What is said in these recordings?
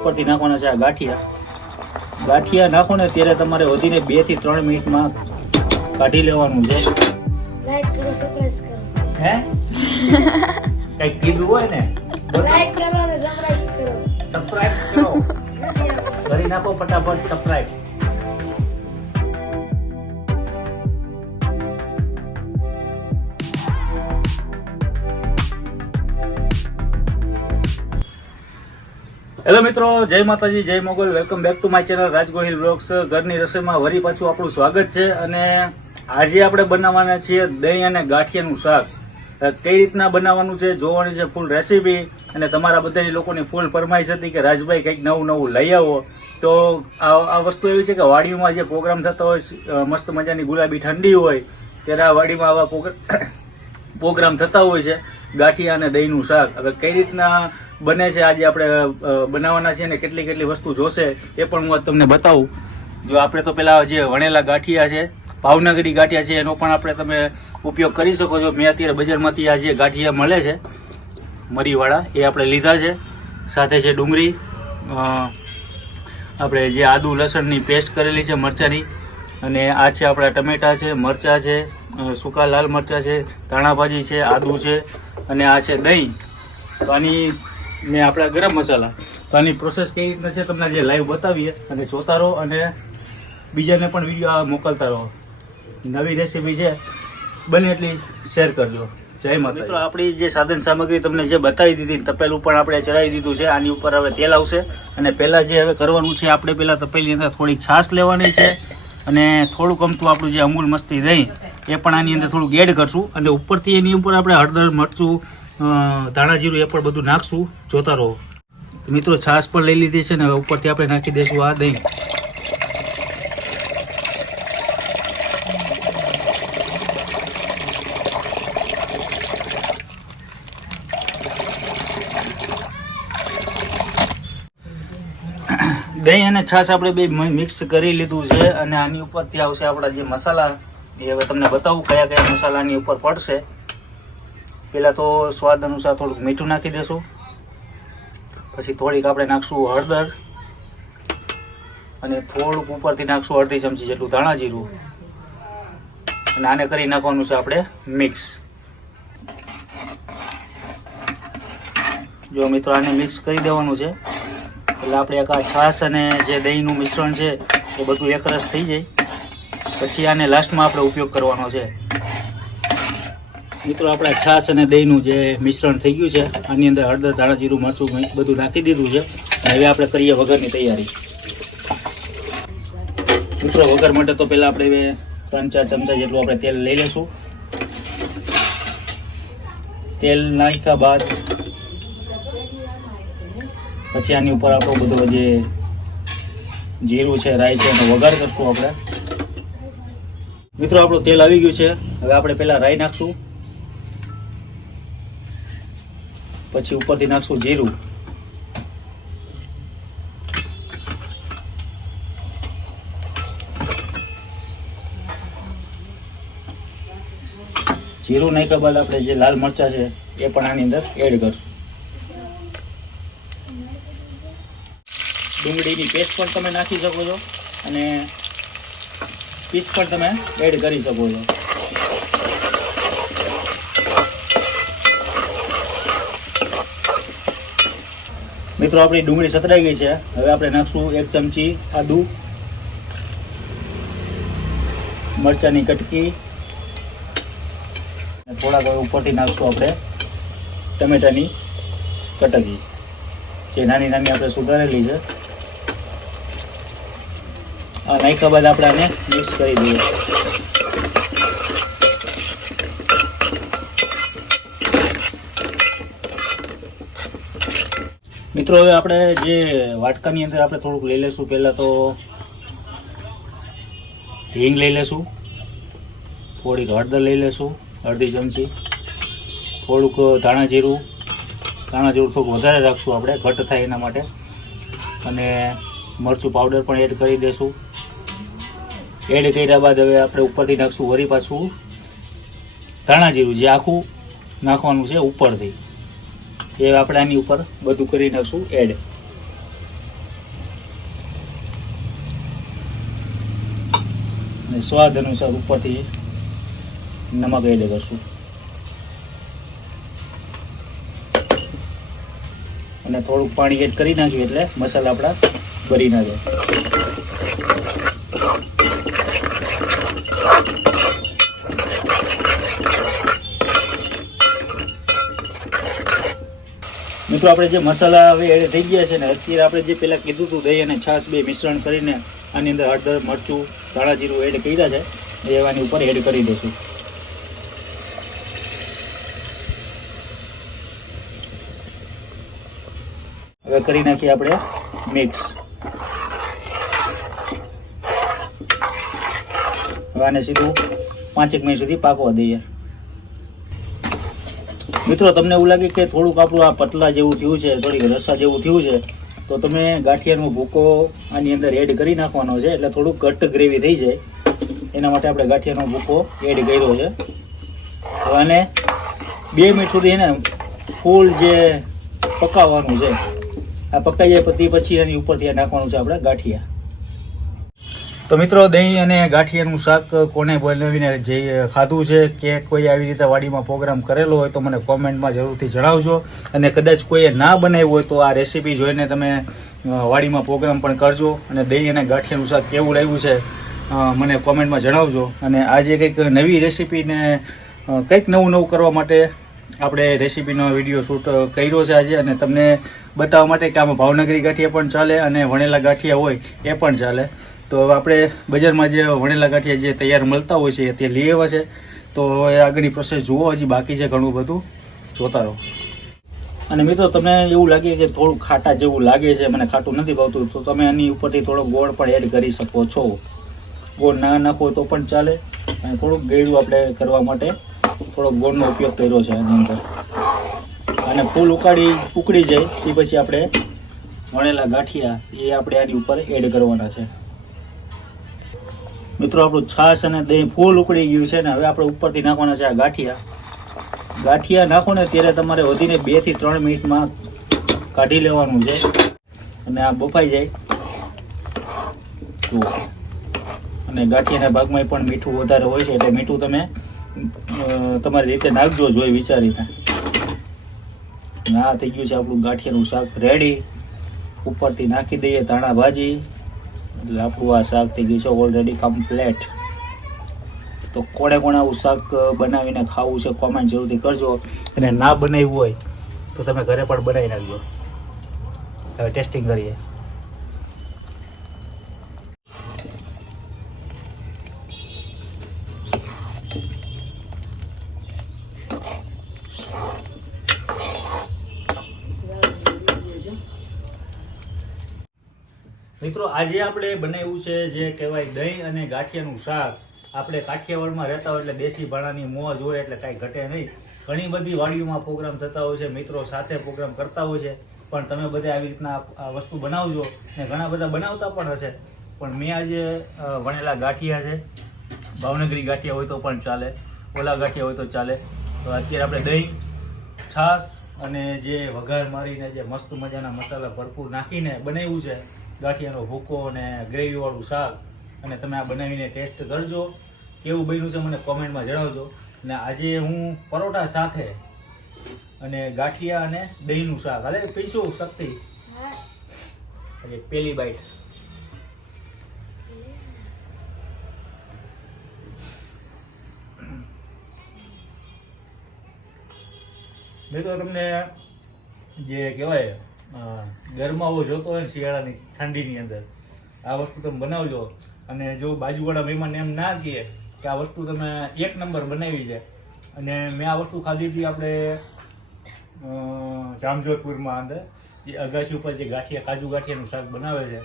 ઉપરથી નાખવાના છે આ ગાંઠિયા. ગાંઠિયા નાખો ને ત્યારે તમારે વધીને 2 થી 3 મિનિટમાં કાઢી લેવાનું છે. લાઈક કરો, સબસ્ક્રાઇબ કરો. હે કઈ કીધું હોય ને લાઈક કરો અને સબસ્ક્રાઇબ કરો. સબસ્ક્રાઇબ કરો, કરી નાખો ફટાફટ સબસ્ક્રાઇબ. હેલો મિત્રો, જય માતાજી, જય Mogal. Welcome back to my channel Rajgohil blogs. ઘરની રસોઈમાં વરી પાછું આપણું સ્વાગત છે. અને આજે આપણે બનાવવાના છીએ દહીં અને ગાંઠિયાનું શાક. કઈ રીતના બનાવવાનું છે જોવાની છે ફૂલ રેસીપી. અને તમારા બધાની લોકોની ફૂલ ફરમાઈશ હતી કે રાજભાઈ કંઈક નવું નવું લઈ આવો. તો આ વસ્તુ એવી છે કે વાડીમાં જે પ્રોગ્રામ થતા હોય, મસ્ત મજાની ગુલાબી ઠંડી હોય ત્યારે આ વાડીમાં આવા પ્રોગ્રામ થતા હોય છે. ગાંઠિયા અને દહીંનું શાક હવે કઈ રીતના બને છે આજે આપણે બનાવવાના છે ને કેટલી કેટલી વસ્તુ જોશે એ પણ હું તમને બતાવું. જો આપણે તો પેલા જે વણેલા ગાંઠિયા છે, ભાવનગરી ગાંઠિયા છે, એનો પણ આપણે તમે ઉપયોગ કરી શકો છો. મેં અત્યારે બજારમાંથી આ જે ગાંઠિયા મળે છે મરીવાળા એ આપણે લીધા છે. સાથે છે ડુંગળી, આપણે જે આદુ લસણની પેસ્ટ કરેલી છે મરચાંની, અને આ છે આપણા ટમેટા છે, મરચાં છે, સૂકા લાલ મરચાં છે, ધાણાભાજી છે, આદુ છે, અને આ છે દહીં. તો આની ને આપણા ગરમ મસાલા. તો આની પ્રોસેસ કઈ રીતના છે તમને જે લાઈવ બતાવીએ અને જોતા રહો અને બીજાને પણ વિડીયો મોકલતા રહો. નવી રેસીપી છે, બને એટલી શેર કરજો. જય માતા. મિત્રો, આપણી જે સાધન સામગ્રી તમને જે બતાવી દીધી, તપેલું પણ આપણે ચડાવી દીધું છે. આની ઉપર હવે તેલ આવશે. અને પહેલાં જે હવે કરવાનું છે, આપણે પહેલાં તપેલીની અંદર થોડીક છાશ લેવાની છે અને થોડુંક અમથું આપણું જે અમૂલ મસ્તી દહીં એ પણ આની અંદર થોડુંક એડ કરશું. અને ઉપરથી એની ઉપર આપણે હળદર, મરચું, ધાણા જીરું એ પણ બધું નાખશું. જોતા રહો. મિત્રો, છાશ પણ લઈ લીધી છે ને હવે ઉપરથી આપણે નાખી દઈશું આ દહીં. દહીં અને છાશ આપણે બે મિક્સ કરી લીધું છે. અને આની ઉપરથી આવશે આપણા જે મસાલા, એ હવે તમને બતાવું કયા કયા મસાલાની ઉપર પડશે. પહેલાં તો સ્વાદ અનુસાર થોડુંક મીઠું નાખી દેશું. પછી થોડીક આપણે નાખશું હળદર અને થોડુંક ઉપરથી નાખશું અડધી ચમચી જેટલું ધાણા જીરું. અને આને કરી નાખવાનું છે આપણે મિક્સ. જો મિત્રો, આને મિક્સ કરી દેવાનું છે એટલે આપણે એક આ છાશ અને જે દહીંનું મિશ્રણ છે એ બધું એકરસ થઈ જાય. પછી આને લાસ્ટમાં આપણે ઉપયોગ કરવાનો છે. મિત્રો, આપણે છાશ અને દહીંનું જે મિશ્રણ થઈ ગયું છે, આની અંદર હળદર, ધાણા જીરું, મરચું બધું નાખી દીધું છે. હવે આપણે કરીએ વઘારની તૈયારી. મિત્રો, વઘાર માટે તો પહેલાં આપણે 3-4 ચમચા જેટલું આપણે તેલ લઈ લઈશું. તેલ નાખ્યા બાદ પછી આની ઉપર આપણો બધો જે જીરું છે, રાઈ છે એનો વઘાર કરશું આપણે. મિત્રો, આપણું તેલ આવી ગયું છે. હવે આપણે પહેલાં રાઈ નાખશું, પછી ઉપરથી નાખશું જીરું, જીરું નાખ્યા બાદ આપણે જે લાલ મરચાં છે એ પણ આની અંદર એડ કરશું. ડુંગળીની પેસ્ટ પણ તમે નાખી શકો છો અને પીસ પણ તમે એડ કરી શકો છો. મિત્રો, આપણી ડુંગળી સતરાઈ ગઈ છે. હવે આપણે નાખશું 1 ચમચી આદુ, મરચાંની કટકી, થોડાક ઉપરથી નાખશું આપણે ટમેટાની કટકી જે નાની નાની આપણે સુધારેલી છે. આ નાખ્યા બાદ આપણે આને મિક્સ કરી દઈએ. મિત્રો, હવે આપણે જે વાટકાની અંદર આપણે થોડુંક લઈ લઈશું. પહેલાં તો હિંગ લઈ લઈશું, થોડીક હળદર લઈ લઈશું અડધી ચમચી, થોડુંક ધાણા જીરું થોડુંક વધારે રાખશું આપણે, ઘટ થાય એના માટે. અને મરચું પાવડર પણ એડ કરી દઈશું. એડ કર્યા બાદ હવે આપણે ઉપરથી નાખશું વળી પાછું ધાણા જીરું, જે આખું નાખવાનું છે ઉપરથી. એ આપણે આની ઉપર બધું કરી નાખશું એડ. અને સ્વાદ અનુસાર ઉપરથી નમક એડ કરશું અને થોડુંક પાણી એડ કરી નાખ્યું એટલે મસાલા આપણા ભરી ના જાય. મિત્રો આપણે જે મસાલા હવે એડ થઈ ગયા છે ને, અત્યારે આપણે જે પેલા કીધું હતું દહીં અને છાશ બે મિશ્રણ કરીને આની અંદર હળદર, મરચું, ધાણા જીરું એડ કર્યા છે એ આની ઉપર એડ કરી દઈશું. હવે કરી નાખીએ આપણે મિક્સ. હવે આને સીધું 5 મિનિટ સુધી પાકવા દઈએ. મિત્રો તમને એવું લાગે કે થોડુંક આપણું આ પતલા જેવું થયું છે, થોડીક રસા જેવું થયું છે, તો તમે ગાંઠિયાનો ભૂકો આની અંદર એડ કરી નાખવાનો છે એટલે થોડુંક ઘટ્ટ ગ્રેવી થઈ જાય. એના માટે આપણે ગાંઠિયાનો ભૂકો એડ કર્યો છે. હવે આને 2 મિનિટ સુધી એને ફૂલ જે પકાવવાનું છે. આ પકાઈ જાય પછી એની ઉપરથી નાખવાનું છે આપણે ગાંઠિયા. તો મિત્રો દહીં અને ગાંઠિયાનું શાક કોને બનાવીને જે ખાધું છે કે કોઈ આવી રીતે વાડીમાં પ્રોગ્રામ કરેલો હોય તો મને કોમેન્ટમાં જરૂરથી જણાવજો. અને કદાચ કોઈએ ના બનાવ્યું હોય તો આ રેસીપી જોઈને તમે વાડીમાં પ્રોગ્રામ પણ કરજો. અને દહીં અને ગાંઠિયાનું શાક કેવું લાગ્યું છે મને કોમેન્ટમાં જણાવજો. અને આજે કંઈક નવી રેસીપીને કંઈક નવું કરવા માટે આપણે રેસીપીનો વિડીયો શૂટ કર્યો છે આજે, અને તમને બતાવવા માટે કે આમાં ભાવનગરી ગાંઠિયા પણ ચાલે અને વણેલા ગાંઠિયા હોય એ પણ ચાલે. તો આપણે બજારમાં જે વણેલા ગાંઠિયા જે તૈયાર મળતા હોય છે તે લઈ આવ્યા છે. તો એ આગળની પ્રોસેસ જુઓ, હજી બાકી છે ઘણું બધું, જોતા રહો. અને મિત્રો તમને એવું લાગે કે થોડું ખાટા જેવું લાગે છે, મને ખાટું નથી ભાવતું, તો તમે આની ઉપરથી થોડો ગોળ પણ એડ કરી શકો છો. ગોળ ના નાખો તો પણ ચાલે. અને થોડુંક ગળ્યું આપણે કરવા માટે થોડોક ગોળનો ઉપયોગ કર્યો છે આની અંદર. અને ફૂલ ઉકળી જાય એ પછી આપણે વણેલા ગાંઠિયા એ આપણે આની ઉપર એડ કરવાના છે. મિત્રો આપણું છાશ અને દહીં ફૂલ ઉકળી ગયું છે ને હવે આપણે ઉપરથી નાખવાના છે આ ગાંઠિયા. ગાંઠિયા નાખો ને ત્યારે તમારે વધીને 2 થી 3 મિનિટમાં કાઢી લેવાનું છે. અને આ બફાઈ જાય જુઓ. અને ગાંઠિયાના ભાગમાં પણ મીઠું વધારે હોય છે એટલે મીઠું તમે તમારી રીતે નાખજો જોઈ વિચારીને. આ થઈ ગયું છે આપણું ગાંઠિયાનું શાક રેડી. ઉપરથી નાખી દઈએ ધાણા ભાજી એટલે આપણું આ શાક થઈ ગયું છે ઓલરેડી કમ્પ્લેટ. તો કોણે આવું શાક બનાવીને ખાવું છે કોમેન્ટ જરૂરથી કરજો. અને ના બનાવ્યું હોય તો તમે ઘરે પણ બનાવી નાખજો. હવે ટેસ્ટિંગ કરીએ. મિત્રો આજે આપણે બનાવ્યું છે જે કહેવાય દહીં અને ગાંઠિયાનું શાક. આપણે કાઠિયાવાડમાં રહેતા હોય એટલે દેશી ભાણાની મોજ હોય એટલે કાંઈ ઘટે નહીં. ઘણી બધી વાડીઓમાં પ્રોગ્રામ થતા હોય છે, મિત્રો સાથે પ્રોગ્રામ કરતા હોય છે, પણ તમે બધા આવી રીતના આ વસ્તુ બનાવજો. ને ઘણા બધા બનાવતા પણ હશે, પણ મેં આજે વણેલા ગાંઠિયા છે. ભાવનગરી ગાંઠિયા હોય તો પણ ચાલે, ઓલા ગાંઠિયા હોય તો ચાલે. તો અત્યારે આપણે દહીં, છાશ અને જે વઘાર મારીને જે મસ્ત મજાના મસાલા ભરપૂર નાખીને બનાવ્યું છે ગાંઠિયાનો ભૂકો અને ગ્રેવીવાળું શાક. અને તમે આ બનાવીને ટેસ્ટ કરજો, કેવું બન્યું છે મને કોમેન્ટમાં જણાવજો. અને આજે હું પરોઠા સાથે અને ગાંઠિયા અને દહીંનું શાક. હાલે પીશું શક્તિ આજે પહેલી બાઈટ. મિત્રો તમને જે કહેવાય ગરમાવો જોતો હોય ને શિયાળાની ઠંડીની અંદર આ વસ્તુ તમે બનાવજો. અને જો બાજુવાળા મહેમાન એમ ના કહે કે આ વસ્તુ તમે 1 નંબર બનાવી છે. અને મેં આ વસ્તુ ખાધી હતી આપણે જામજોધપુરમાં અંદર જે અગાસી ઉપર જે ગાંઠિયા કાજુ ગાંઠિયાનું શાક બનાવે છે.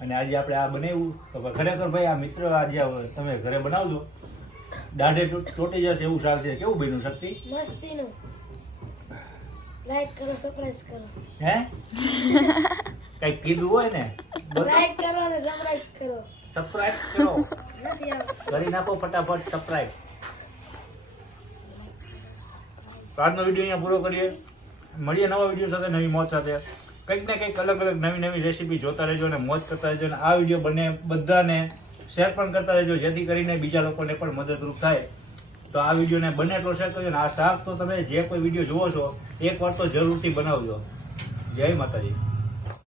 અને આજે આપણે આ બનાવ્યું તો ખરેખર ભાઈ આ મિત્ર આજે તમે ઘરે બનાવજો, દાઢે તૂટી જશે એવું શાક છે. કેવું બન્યું શક્તિ? મસ્તીનું. લાઈક કરો, સબસ્ક્રાઇબ કરો. હે કઈ કીધું હોય ને લાઈક કરો અને સબસ્ક્રાઇબ કરો. સબસ્ક્રાઇબ કરો, નથી આવડતું. કરી નાખો ફટાફટ સબસ્ક્રાઇબ. આજનો વિડીયો અહીંયા પૂરો કરીએ. મળીએ નવા વિડીયો સાથે, નવી મોજ સાથે. કંઈક ને કંઈક અલગ અલગ નવી નવી રેસીપી જોતા રહેજો અને મોજ કરતા રહેજો. અને આ વિડીયો બધાને શેર પણ કરતા રહેજો, જેથી કરીને બીજા લોકોને પણ મદદરૂપ થાય. તો આ વિડીયોને બને એટલો શેર કરજો. અને આ શાક તો તમે જે કોઈ વિડીયો જુઓ છો એકવાર તો જરૂરથી બનાવજો. જય માતાજી.